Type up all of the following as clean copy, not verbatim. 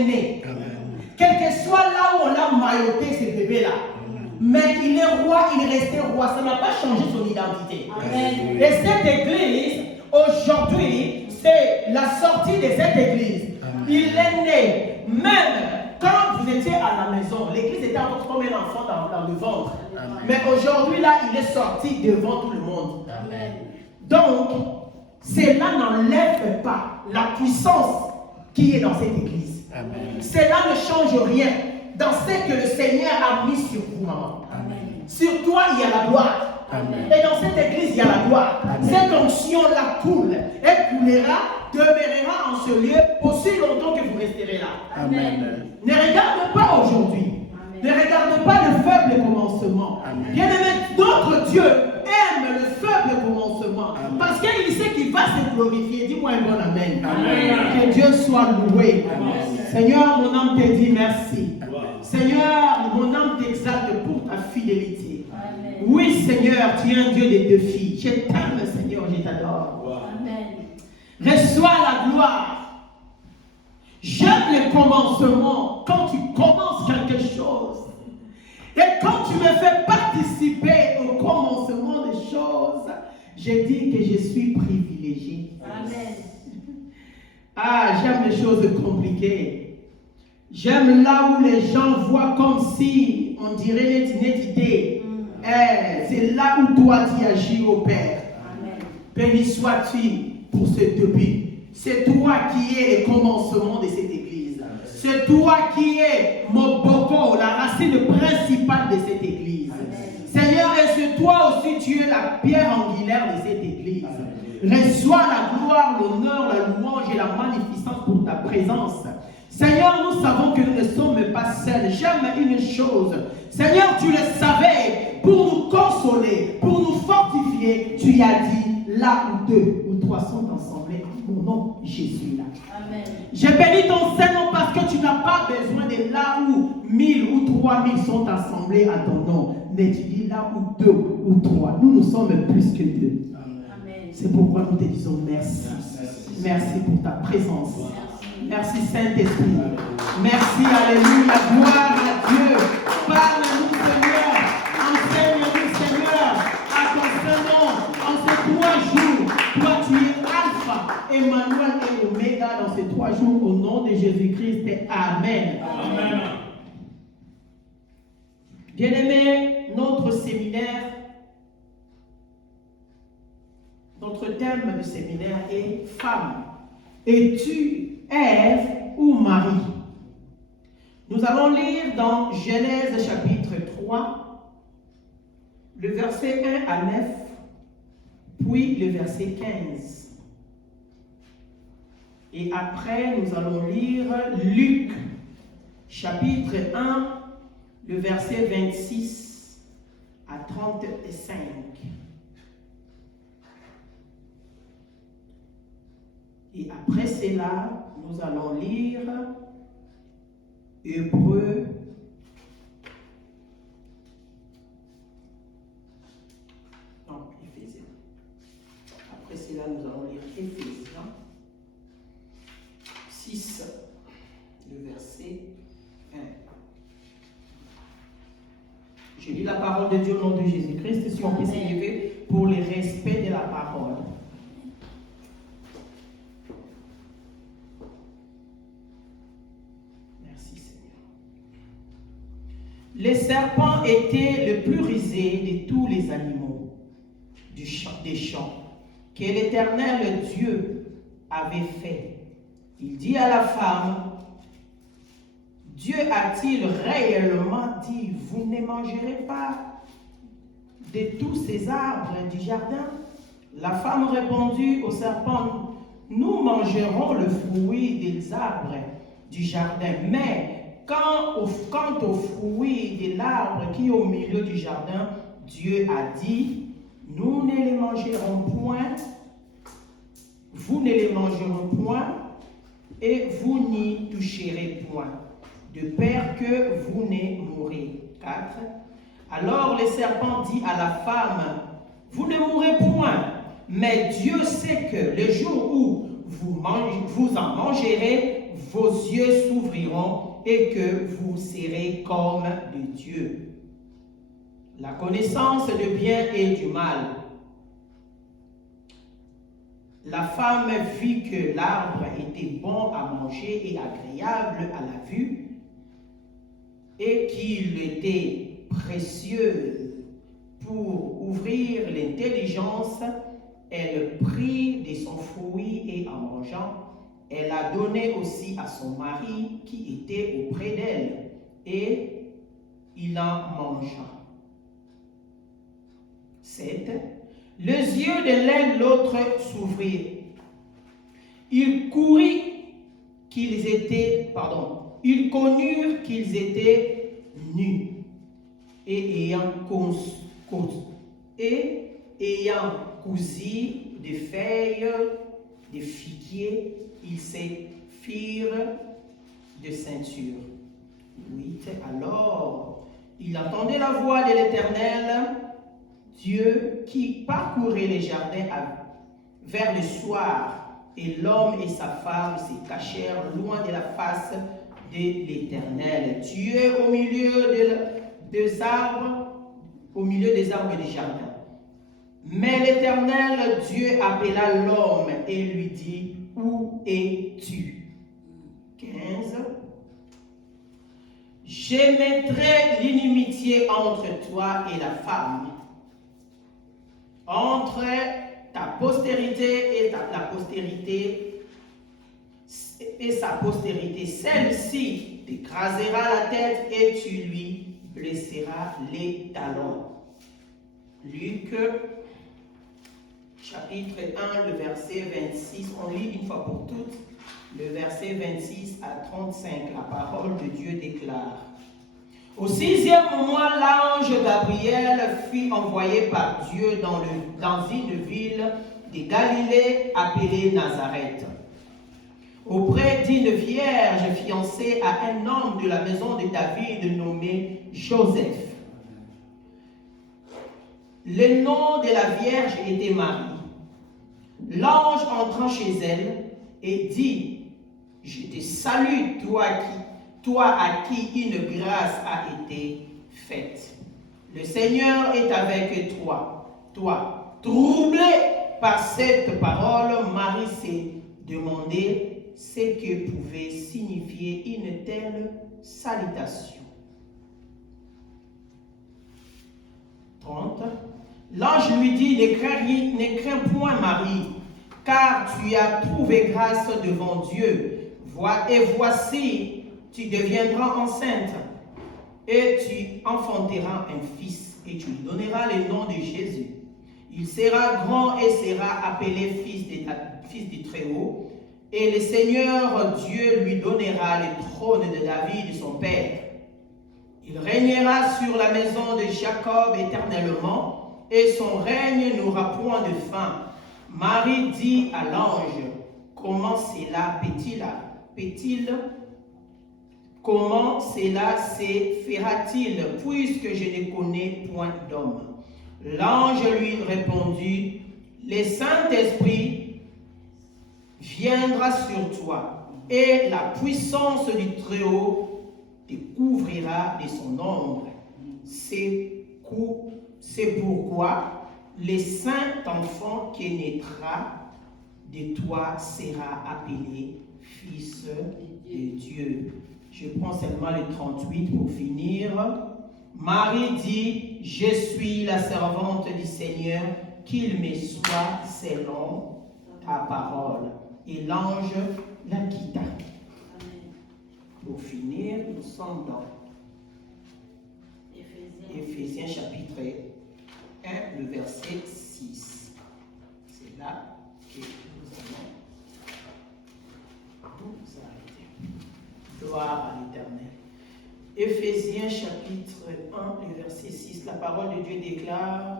est né. Quel que soit là où on a mailloté ce bébé-là. Mais il est roi, il est resté roi. Ça n'a pas changé son identité. Amen. Et cette église, aujourd'hui, c'est la sortie de cette église. Amen. Il est né. Même quand vous étiez à la maison, l'église était encore comme un enfant dans le ventre. Amen. Mais aujourd'hui, là, il est sorti devant tout le monde. Amen. Donc, cela n'enlève pas la puissance qui est dans cette église. Amen. Cela ne change rien dans ce que le Seigneur a mis sur vous, maman. Amen. Sur toi, il y a la gloire. Amen. Et dans cette église, il y a la gloire. Amen. Cette onction-là coule. Elle coulera, demeurera en ce lieu aussi longtemps que vous resterez là. Amen. Ne regarde pas aujourd'hui. Ne regarde pas le faible commencement. Bien-aimé, notre Dieu aime le faible commencement. Amen. Parce qu'il sait qu'il va se glorifier. Dis-moi un bon amen. Amen. Que Dieu soit loué. Amen. Seigneur, mon âme te dit merci. Amen. Seigneur, mon âme t'exalte pour ta fidélité. Amen. Oui, Seigneur, tu es un Dieu des défis. Je t'aime, Seigneur, je t'adore. Amen. Reçois la gloire. J'aime le commencement quand tu commences quelque chose. Et quand tu me fais participer au commencement des choses, je dis que je suis privilégié. Amen. Ah, j'aime les choses compliquées. J'aime là où les gens voient comme si on dirait une idée. C'est là où toi tu agis au Père. Amen. Béni sois-tu pour ce début. C'est toi qui es le commencement de cette église. C'est toi qui es mon boko, la racine principale de cette église. Amen. Seigneur, et c'est toi aussi, tu es la pierre angulaire de cette église. Amen. Reçois la gloire, l'honneur, la louange et la magnificence pour ta présence. Seigneur, nous savons que nous ne sommes pas seuls. J'aime une chose. Seigneur, tu le savais, pour nous consoler, pour nous fortifier, tu as dit, là où 2 ou 3 sont ensemblés, en mon nom, Jésus là. Amen. Je bénis ton Saint-Nom parce que tu n'as pas besoin de là où 1000 ou 3000 sont assemblés à ton nom. Mais tu dis là où 2 ou 3. Nous sommes plus que 2. Amen. C'est pourquoi nous te disons merci. Merci pour ta présence. Merci Saint-Esprit. Merci, alléluia, gloire à Dieu. Parle-nous Seigneur, enseigne-nous Seigneur, à ton Saint-Nom, en ces 3 jours. Toi tu es Alpha, Emmanuel et Oméga dans ces 3 jours, au nom de Jésus-Christ. Amen. Amen. Bien-aimés, notre séminaire, notre thème du séminaire est Femme. Es-tu Ève ou Marie? Nous allons lire dans Genèse chapitre 3, le verset 1 à 9, puis le verset 15. Et après, nous allons lire Luc chapitre 1, le verset 26 à 35. Et après cela, nous allons lire Hébreux, non, Éphésiens. Après cela, nous allons lire Éphésiens 6, le verset 1. Je lis la parole de Dieu au nom de Jésus-Christ, si on peut s'élever pour le respect de la parole. Le serpent était le plus rusé de tous les animaux des champs que l'Éternel Dieu avait fait. Il dit à la femme, Dieu a-t-il réellement dit, vous ne mangerez pas de tous ces arbres du jardin? La femme répondit au serpent, nous mangerons le fruit des arbres du jardin, mais quant au fruit de l'arbre qui est au milieu du jardin, Dieu a dit, nous ne les mangerons point, vous ne les mangerez point, et vous n'y toucherez point, de peur que vous ne mourrez. 4. Alors le serpent dit à la femme, vous ne mourrez point, mais Dieu sait que le jour où vous en mangerez, vos yeux s'ouvriront et que vous serez comme de Dieu. La connaissance du bien et du mal. La femme vit que l'arbre était bon à manger et agréable à la vue, et qu'il était précieux pour ouvrir l'intelligence. Elle prit de son fruit et en mangeant, elle a donné aussi à son mari qui était auprès d'elle, et il en mangea. 7. Les yeux de l'un de l'autre s'ouvrirent. Ils connurent qu'ils étaient nus, et ayant cousu des feuilles de figuier, ils se firent de ceinture. 8. Alors, il entendait la voix de l'Éternel, Dieu, qui parcourait les jardins vers le soir, et l'homme et sa femme se cachèrent loin de la face de l'Éternel. Dieu au milieu des arbres du jardin. Mais l'Éternel Dieu appela l'homme et lui dit, où es-tu? 15. Je mettrai l'inimitié entre toi et la femme, entre ta postérité et sa postérité. Celle-ci t'écrasera la tête et tu lui blesseras les talons. Luc, chapitre 1, le verset 26. On lit une fois pour toutes le verset 26 à 35. La parole de Dieu déclare. Au 6e mois, l'ange Gabriel fut envoyé par Dieu dans une ville de Galilée appelée Nazareth, auprès d'une vierge fiancée à un homme de la maison de David nommé Joseph. Le nom de la vierge était Marie. L'ange entrant chez elle et dit, je te salue, toi à qui une grâce a été faite. Le Seigneur est avec toi. Toi, troublé par cette parole, Marie s'est demandé ce que pouvait signifier une telle salutation. 30. L'ange lui dit, ne crains point Marie, car tu as trouvé grâce devant Dieu. Et voici, tu deviendras enceinte, et tu enfanteras un fils, et tu lui donneras le nom de Jésus. Il sera grand et sera appelé fils du Très-Haut, et le Seigneur Dieu lui donnera le trône de David, son père. Il régnera sur la maison de Jacob éternellement, et son règne n'aura point de fin. Marie dit à l'ange, comment cela comment cela se fera-t-il, puisque je ne connais point d'homme? L'ange lui répondit, le Saint-Esprit viendra sur toi, et la puissance du Très-Haut te couvrira de son ombre. C'est pourquoi le saint enfant qui naîtra de toi sera appelé Fils de Dieu. Je prends seulement le 38 pour finir. Marie dit, je suis la servante du Seigneur, qu'il me soit selon ta parole. Et l'ange la quitta. Pour finir, nous sommes dans Éphésiens chapitre 1, le verset 6. C'est là que nous allons nous arrêter. Gloire à l'Éternel. Éphésiens chapitre 1, le verset 6. La parole de Dieu déclare,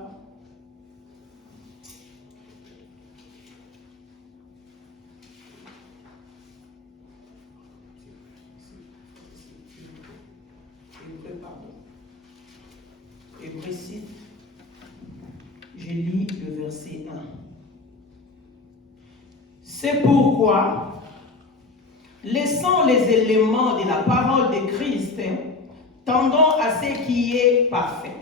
Hébreux 6, je lis le verset 1. C'est pourquoi, laissant les éléments de la parole de Christ, tendant à ce qui est parfait,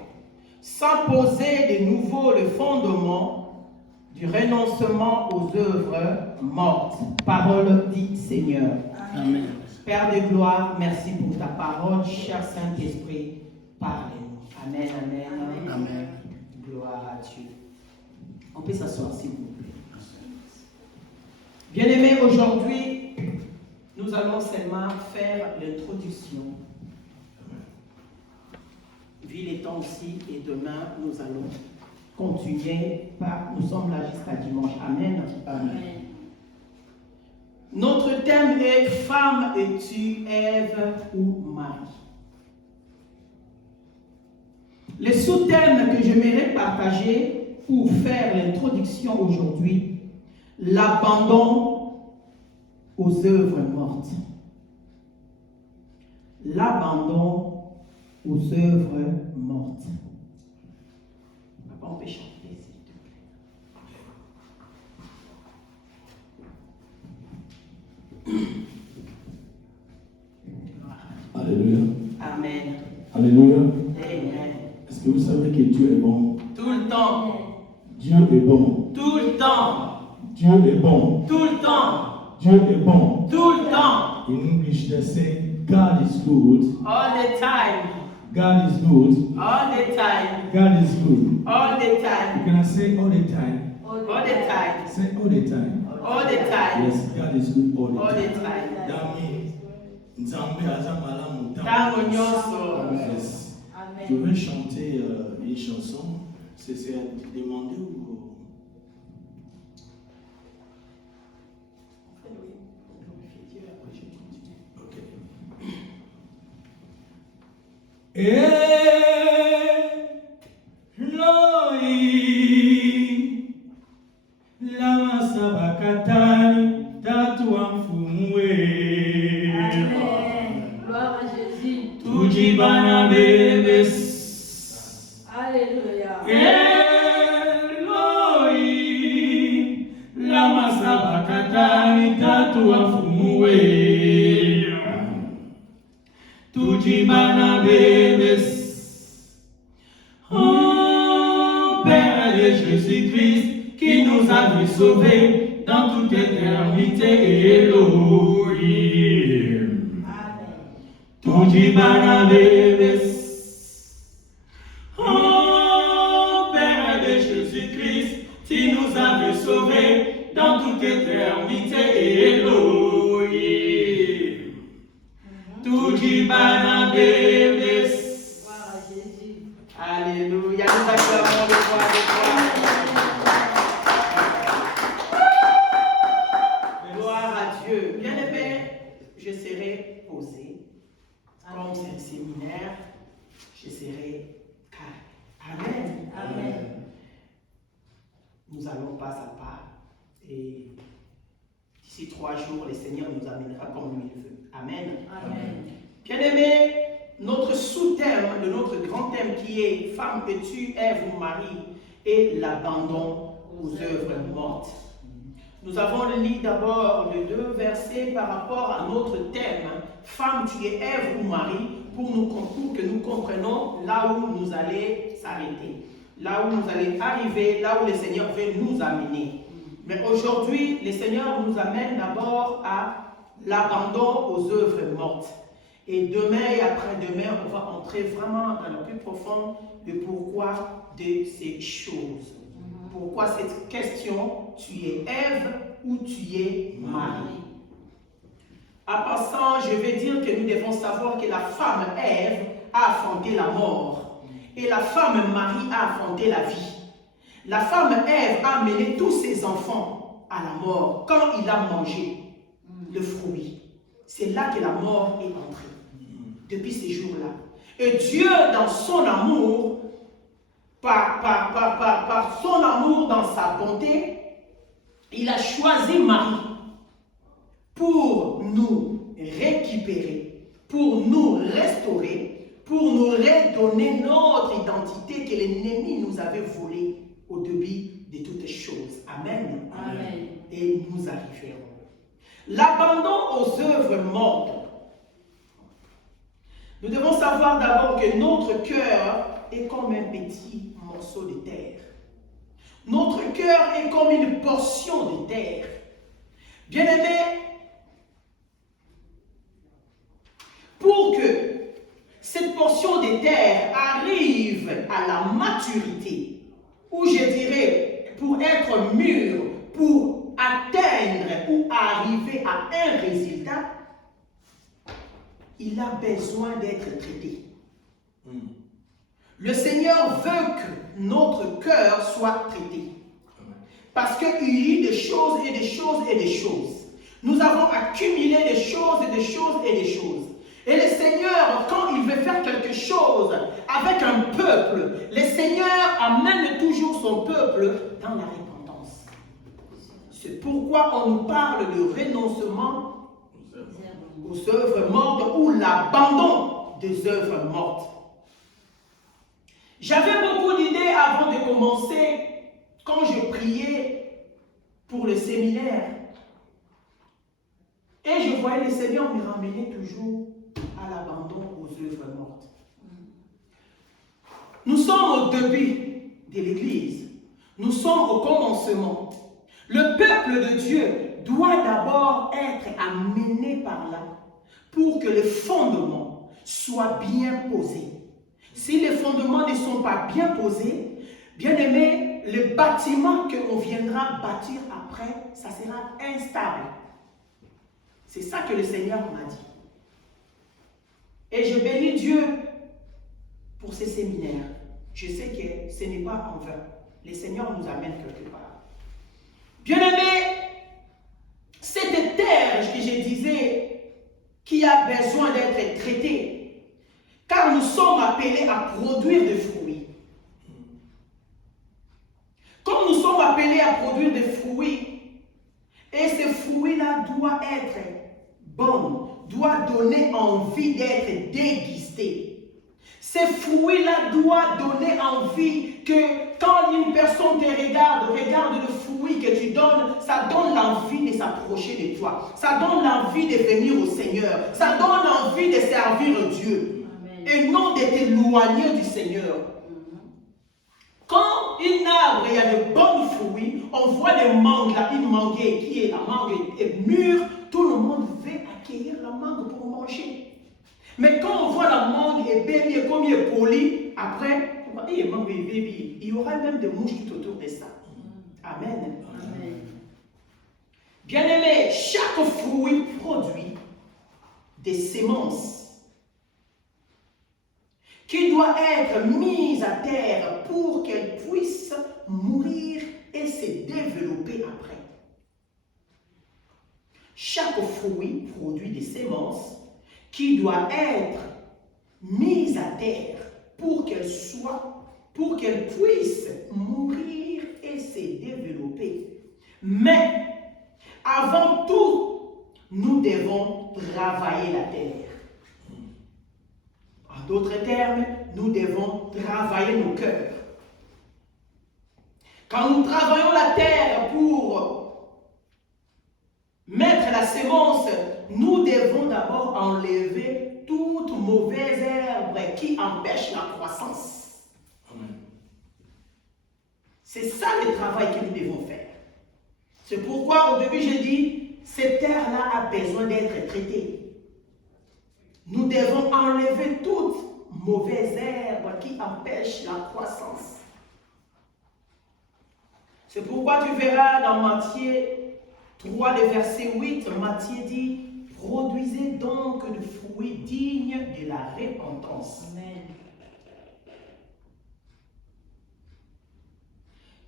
sans poser de nouveau le fondement du renoncement aux œuvres mortes. Parole dit Seigneur. Amen. Père de gloire, merci pour ta parole, cher Saint-Esprit, parlez-nous. Amen, amen, Amen. Gloire à Dieu. On peut s'asseoir s'il vous plaît. Bien-aimés, aujourd'hui, nous allons seulement faire l'introduction. Vu les temps aussi, et demain, nous allons continuer par, nous sommes là jusqu'à dimanche. Amen. Amen. Notre thème est Femme es-tu Ève ou Marie? Les sous-thèmes que j'aimerais partager pour faire l'introduction aujourd'hui, l'abandon aux œuvres mortes. L'abandon aux œuvres mortes. On peut chanter, s'il te plaît. Alléluia. Amen. Alléluia. Amen. Est-ce que vous savez que Dieu est bon? Tout le temps. Dieu est bon. Tout le temps. Dieu est bon. Tout le temps. Dieu est bon. Tout le temps. In English they say God is good. All the time. God is good. All the time. God is good. All the time. You cannot say all the time. All the time. Say all the time. All the time. Yes, God is good all the All the time. time. That means Nzambe aza malamu Tango nyonso. Yes. Je vais chanter une chanson. C'est demander ou Eloi, lama sabakatani, tatu wa mfumwe. Amen. Gloire à Jésus. Tujibana bebes. Alléluia. Eloi, lama sabakatani, tatu wa mfumwe. Tujibana bebes. Oh, Père de Jésus-Christ, qui nous a vu sauvés dans toute éternité, Elohim. Amen. Tujibana bebes. Oh, Père de Jésus-Christ, qui nous a vu sauvés dans toute éternité, Elohim. Tujibana bebes. Gloire à Jésus. Alléluia. Nous acclamons le roi des rois. Gloire à Dieu. Bien-aimé, je serai posé. Comme c'est un séminaire, je serai calme. Amen. Amen. Nous allons pas à pas. Et d'ici 3 jours, le Seigneur nous amènera comme lui le veut. Amen. Amen. Bien-aimé, notre sous-thème de notre grand thème qui est Femme es-tu Ève ou Marie est l'abandon aux œuvres mortes. Nous avons lu d'abord les 2 versets par rapport à notre thème Femme tu es Ève ou Marie pour que nous comprenions là où nous allons s'arrêter, là où nous allons arriver, là où le Seigneur veut nous amener. Mais aujourd'hui, le Seigneur nous amène d'abord à l'abandon aux œuvres mortes. Et demain et après-demain, on va entrer vraiment dans le plus profond de pourquoi de ces choses. Pourquoi cette question, tu es Ève ou tu es Marie? En passant, je vais dire que nous devons savoir que la femme Ève a affronté la mort et la femme Marie a affronté la vie. La femme Ève a mené tous ses enfants à la mort quand il a mangé le fruit. C'est là que la mort est entrée. Depuis ces jours-là. Et Dieu, dans son amour, par son amour, dans sa bonté, il a choisi Marie pour nous récupérer, pour nous restaurer, pour nous redonner notre identité que l'ennemi nous avait volée au début de toutes choses. Amen. Amen. Et nous arriverons. L'abandon aux œuvres mortes. Nous devons savoir d'abord que notre cœur est comme un petit morceau de terre. Notre cœur est comme une portion de terre. Bien-aimés, pour que cette portion de terre arrive à la maturité, ou je dirais pour être mûr, pour atteindre ou arriver à un résultat, il a besoin d'être traité. Le Seigneur veut que notre cœur soit traité. Parce qu'il y a des choses et des choses et des choses. Nous avons accumulé des choses et des choses et des choses. Et le Seigneur, quand il veut faire quelque chose avec un peuple, le Seigneur amène toujours son peuple dans la repentance. C'est pourquoi on nous parle de renoncement aux œuvres mortes ou l'abandon des œuvres mortes. J'avais beaucoup d'idées avant de commencer quand je priais pour le séminaire. Et je voyais le Seigneur me ramener toujours à l'abandon aux œuvres mortes. Nous sommes au début de l'Église. Nous sommes au commencement. Le peuple de Dieu doit d'abord être amené par là pour que les fondements soient bien posés. Si les fondements ne sont pas bien posés, bien aimé, le bâtiment qu'on viendra bâtir après, ça sera instable. C'est ça que le Seigneur m'a dit. Et je bénis Dieu pour ces séminaires. Je sais que ce n'est pas en vain. Le Seigneur nous amène quelque part. Bien-aimés, cette terre que je disais qui a besoin d'être traitée, car nous sommes appelés à produire des fruits. Comme nous sommes appelés à produire des fruits, et ces fruits-là doivent être bons, doivent donner envie d'être dégustés. Ces fruits-là doivent donner envie que quand une personne te regarde le fruit que tu donnes, ça donne l'envie de s'approcher de toi. Ça donne l'envie de venir au Seigneur. Ça donne envie de servir Dieu. Et non de t'éloigner du Seigneur. Quand un arbre il y a de bons fruits, on voit des mangues là, une mangue qui est la mangue est mûre, tout le monde veut accueillir la mangue pour manger. Mais quand on voit la mangue est bébé, comme il est poli, après, on voit, mangue est bébé, il y aura même des mouches tout autour de ça. Amen. Amen. Bien-aimé, chaque fruit produit des semences qui doit être mise à terre pour qu'elle puisse mourir et se développer après. Chaque fruit produit des semences qui doivent être mises à terre pour qu'elle puisse mourir et se développer. Mais avant tout, nous devons travailler la terre. En d'autres termes, nous devons travailler nos cœurs. Quand nous travaillons la terre pour mettre la sémence, nous devons d'abord enlever toute mauvaise herbe qui empêche la croissance. C'est ça le travail que nous devons faire. C'est pourquoi au début j'ai dit, cette terre-là a besoin d'être traitée. Nous devons enlever toute mauvaise herbe qui empêche la croissance. C'est pourquoi tu verras dans Matthieu 3, le verset 8, Matthieu dit, produisez donc le fruit digne de la repentance. Amen.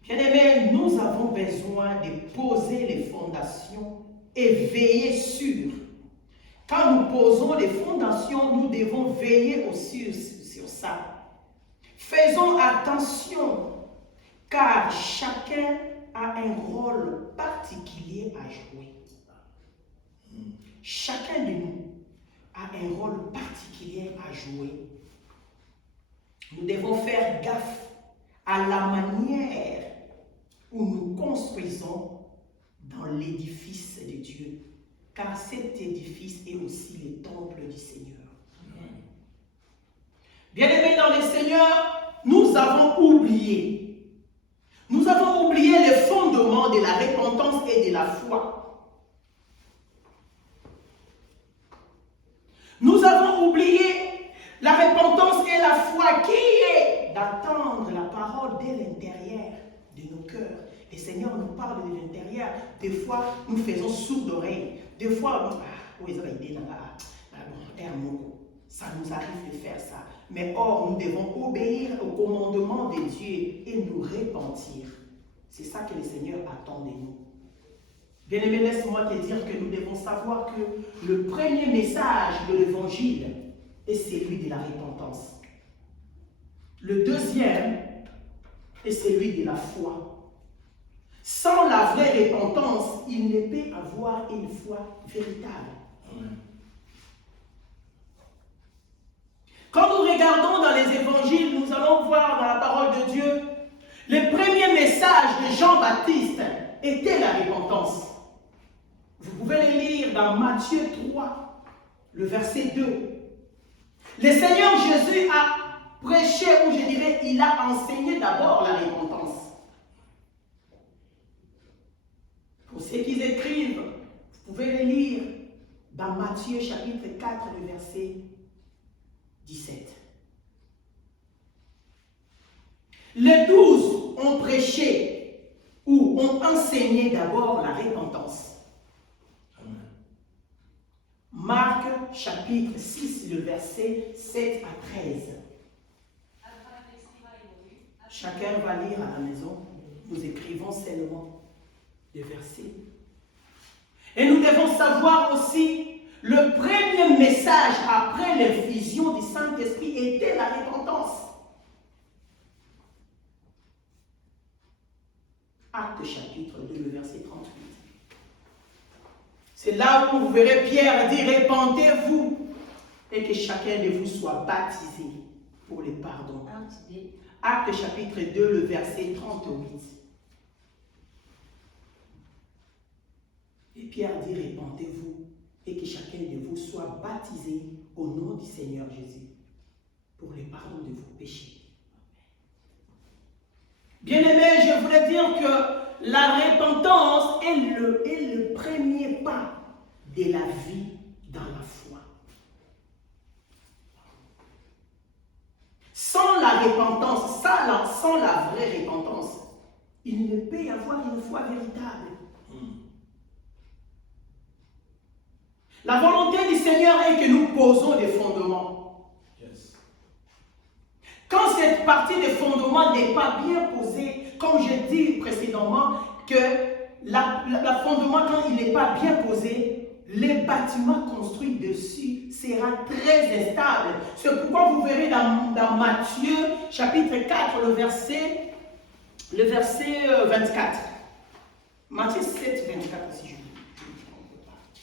Bien-aimés, nous avons besoin de poser les fondations et veiller sur. Quand nous posons les fondations, nous devons veiller aussi sur ça. Faisons attention, car chacun a un rôle particulier à jouer. Chacun de nous a un rôle particulier à jouer. Nous devons faire gaffe à la manière où nous construisons dans l'édifice de Dieu. car cet édifice est aussi le temple du Seigneur. Bien-aimés dans le Seigneur, nous avons oublié. Nous avons oublié les fondements de la repentance et de la foi. Nous avons oublié la repentance et la foi qui est d'attendre la parole dès l'intérieur de nos cœurs. Le Seigneur nous parle de l'intérieur. Des fois, nous faisons sourd d'oreille. Des fois, ça nous arrive de faire ça. Mais or, nous devons obéir au commandement de Dieu et nous repentir. C'est ça que le Seigneur attend de nous. Bien-aimé, laisse-moi te dire que nous devons savoir que le premier message de l'Évangile est celui de la repentance. Le deuxième est celui de la foi. Sans la vraie repentance, il ne peut avoir une foi véritable. Amen. Quand nous regardons dans les évangiles, nous allons voir dans la parole de Dieu, le premier message de Jean-Baptiste était la repentance. Vous pouvez le lire dans Matthieu 3, le verset 2. Le Seigneur Jésus a prêché, ou je dirais, il a enseigné d'abord la repentance. Pour ceux qui écrivent, vous pouvez le lire dans Matthieu chapitre 4, le verset 17. Les 12 ont prêché ou ont enseigné d'abord la repentance. Amen. Marc chapitre 6, le verset 7 à 13. Chacun va lire à la maison. Nous écrivons seulement les versets. Et nous devons savoir aussi, le premier message après l'effusion du Saint-Esprit était la repentance. Actes chapitre 2, le verset 38. C'est là où vous verrez Pierre dire, répentez-vous et que chacun de vous soit baptisé pour le pardon. Actes chapitre 2, le verset 38. Et Pierre dit, répentez-vous et que chacun de vous soit baptisé au nom du Seigneur Jésus pour le pardon de vos péchés. Bien-aimés, je voudrais dire que la repentance est le premier pas de la vie dans la foi. Sans la repentance, sans la vraie repentance, il ne peut y avoir une foi véritable. La volonté du Seigneur est que nous posons des fondements. Yes. Quand cette partie des fondements n'est pas bien posée, comme j'ai dit précédemment, que le fondement, quand il n'est pas bien posé, les bâtiments construits dessus sera très instable. C'est pourquoi vous verrez dans Matthieu chapitre 4, le verset 24. Matthieu 7, 24 aussi, je dis.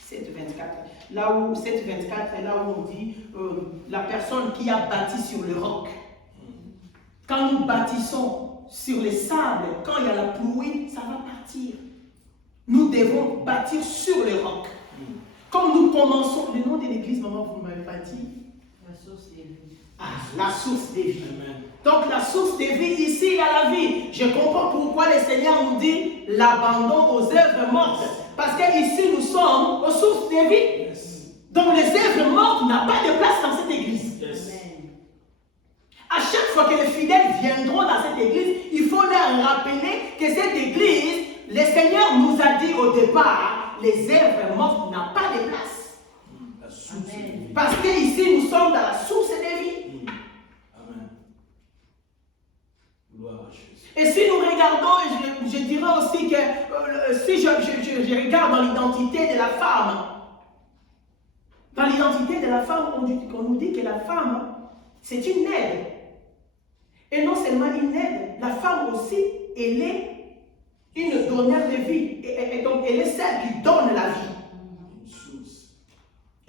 7, 24. Là où 7, 24 est là où on dit la personne qui a bâti sur le roc. Quand nous bâtissons sur les sables, quand il y a la pluie, ça va partir. Nous devons bâtir sur le roc. Comme nous commençons, le nom de l'église, maman, vous m'avez pas dit? La source des vies. Ah, la source des vies. Donc la source des vies, ici, il y a la vie. Je comprends pourquoi le Seigneur nous dit l'abandon aux œuvres mortes. Parce qu'ici, nous sommes aux sources des vies. Yes. Donc les œuvres mortes n'ont pas de place dans cette église. Yes. À chaque fois que les fidèles viendront dans cette église, il faut leur rappeler que cette église, le Seigneur nous a dit au départ, les œuvres mortes n'ont pas de place. Amen. Parce qu'ici, nous sommes dans la source des vies. Amen. Gloire à Jésus. Et si nous regardons, je dirais aussi que si je regarde dans l'identité de la femme, dans l'identité de la femme, on nous dit que la femme, c'est une aide. Et non seulement une aide, la femme aussi, elle est une donneur de vie. Et donc, elle est celle qui donne la vie.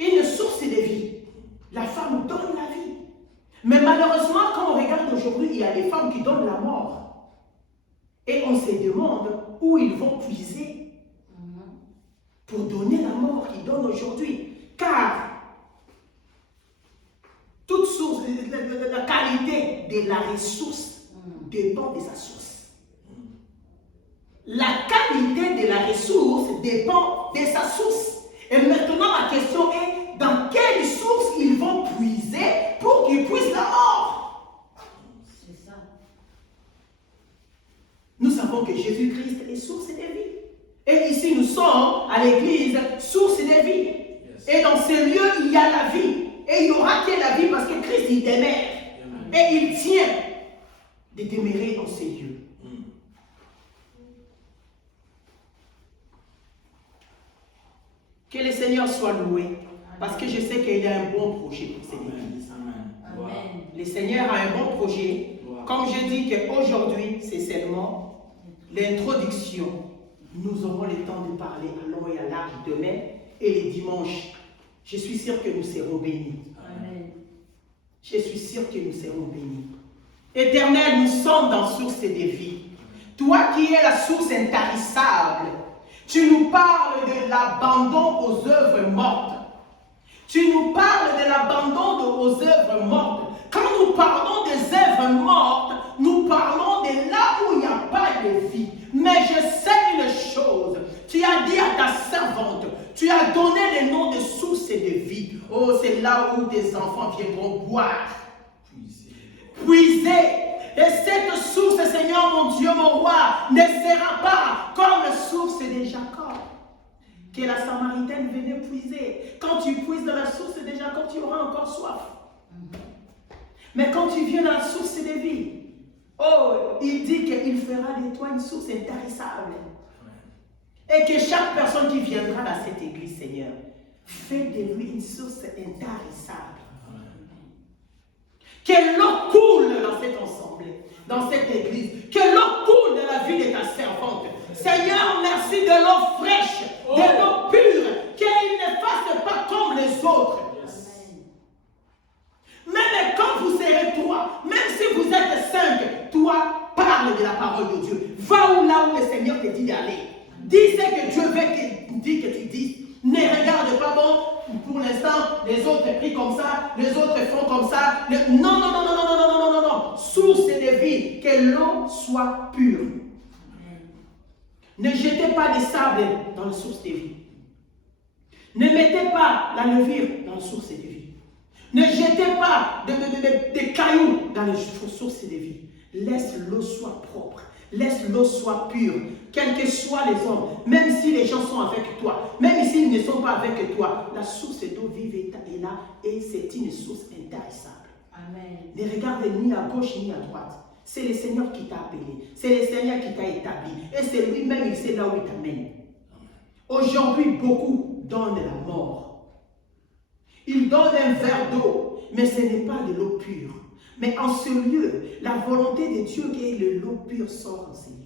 Une source de vie. La femme donne la vie. Mais malheureusement, quand on regarde aujourd'hui, il y a des femmes qui donnent la mort. Et on se demande où ils vont puiser pour donner la mort qu'il donne aujourd'hui. Car toute source, la qualité de la ressource dépend de sa source. La qualité de la ressource dépend de sa source. Et maintenant, la question est, dans quelle source ils vont puiser pour qu'ils puissent la mort? C'est ça. Nous savons que Jésus-Christ est source de vie. Et ici, nous sommes à l'église, source de vie. Yes. Et dans ces lieux, il y a la vie. Et il n'y aura que la vie parce que Christ, il demeure. Et il tient de demeurer dans ces lieux. Que le Seigneur soit loué. Parce que je sais qu'il y a un bon projet pour cette église. Amen. Le Seigneur a un bon projet. Comme je dis qu'aujourd'hui, c'est seulement l'introduction. Nous aurons le temps de parler à long et à large demain et les dimanches. Je suis sûr que nous serons bénis. Amen. Je suis sûr que nous serons bénis. Éternel, nous sommes dans source de vie. Toi qui es la source intarissable, tu nous parles de l'abandon aux œuvres mortes. Tu nous parles de l'abandon aux œuvres mortes. Quand nous parlons des œuvres mortes, nous parlons de là où il n'y a pas de vie. Mais je sais une chose. Tu as dit à ta servante, tu as donné le nom de source de vie. Oh, c'est là où tes enfants viendront boire. Puiser. Et cette source, Seigneur mon Dieu, mon roi, ne sera pas comme la source de Jacob, que la Samaritaine venait puiser. Quand tu puises dans la source de Jacob, tu auras encore soif. Mais quand tu viens dans la source de vie, oh, il dit qu'il fera de toi une source intarissable. Et que chaque personne qui viendra dans cette église, Seigneur, fait de lui une source intarissable. Que l'eau coule dans cet ensemble, dans cette église. Que l'eau coule de la vie de ta servante. Seigneur, merci de l'eau fraîche, de l'eau pure. Qu'elle ne fasse pas comme les autres. Même quand vous serez toi, même si vous êtes 5, toi, parle de la parole de Dieu. Va là où le Seigneur te dit d'aller. Dis ce que Dieu veut que tu dises. Ne regarde pas, bon, pour l'instant, les autres prient comme ça, les autres font comme ça. Non, non, non, non, non, non, non, non, non, non. Source de vie, que l'eau soit pure. Ne jetez pas des sables dans la source de vie. Ne mettez pas la levure dans la source de vie. Ne jetez pas des cailloux dans les sources de vie. Laisse l'eau soit propre. Laisse l'eau soit pure. Quels que soient les hommes, même si les gens sont avec toi, même s'ils ne sont pas avec toi, la source d'eau vive est là et c'est une source intarissable. Amen. Ne regarde ni à gauche ni à droite. C'est le Seigneur qui t'a appelé. C'est le Seigneur qui t'a établi. Et c'est lui-même, il sait là où il t'amène. Aujourd'hui, beaucoup donnent la mort. Ils donnent un verre d'eau, mais ce n'est pas de l'eau pure. Mais en ce lieu, la volonté de Dieu qui est de l'eau pure sort en ces lieux.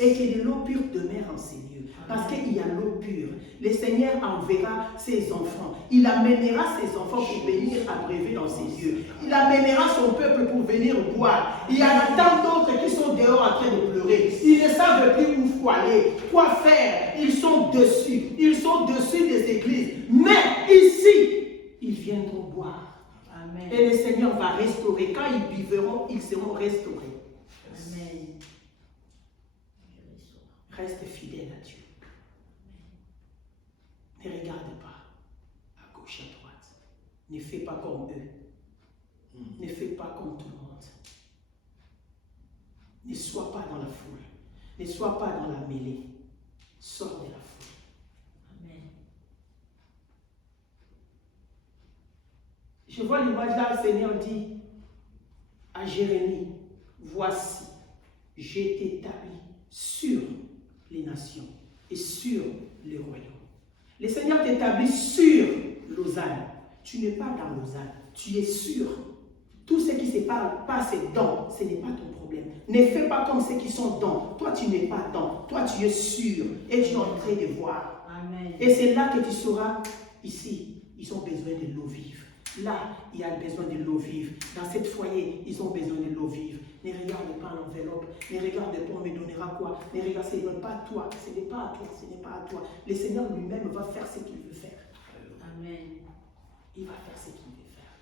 Et que de l'eau pure demeure en ces lieux. Parce qu'il y a l'eau pure. Le Seigneur enverra ses enfants. Il amènera ses enfants pour venir abreuver dans ces lieux. Il amènera son peuple pour venir boire. Il y en a tant d'autres qui sont dehors en train de pleurer. Ils ne savent plus où faut aller, quoi faire. Ils sont dessus. Ils sont dessus des églises. Mais ici, ils viendront boire. Amen. Et le Seigneur va restaurer. Quand ils vivront, ils seront restaurés. Amen. Reste fidèle à Dieu. Ne regarde pas à gauche, à droite. Ne fais pas comme eux. Ne fais pas comme tout le monde. Ne sois pas dans la foule. Ne sois pas dans la mêlée. Sors de la foule. Amen. Je vois l'image là, le Seigneur dit à Jérémie, voici, je t'établis sur les nations et sur les royaumes. Le Seigneur t'établit sur Lausanne. Tu n'es pas dans Lausanne, tu es sur. Tout ce qui se passe dans, ce n'est pas ton problème. Ne fais pas comme ceux qui sont dans. Toi, tu n'es pas dans. Toi, tu es sur et tu es en train de voir. Amen. Et c'est là que tu sauras, ici, ils ont besoin de l'eau vive. Là, il y a besoin de l'eau vive. Dans cette foyer, ils ont besoin de l'eau vive. Ne regarde pas l'enveloppe. Ne regarde pas, on me donnera quoi. Ne regarde, ce n'est pas à toi. Ce n'est pas à toi. Ce n'est pas à toi. Le Seigneur lui-même va faire ce qu'il veut faire. Amen. Il va faire ce qu'il veut faire.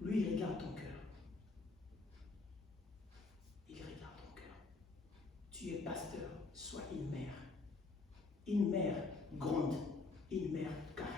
Lui, il regarde ton cœur. Il regarde ton cœur. Tu es pasteur, sois une mère. Une mère grande. Une mère carrée.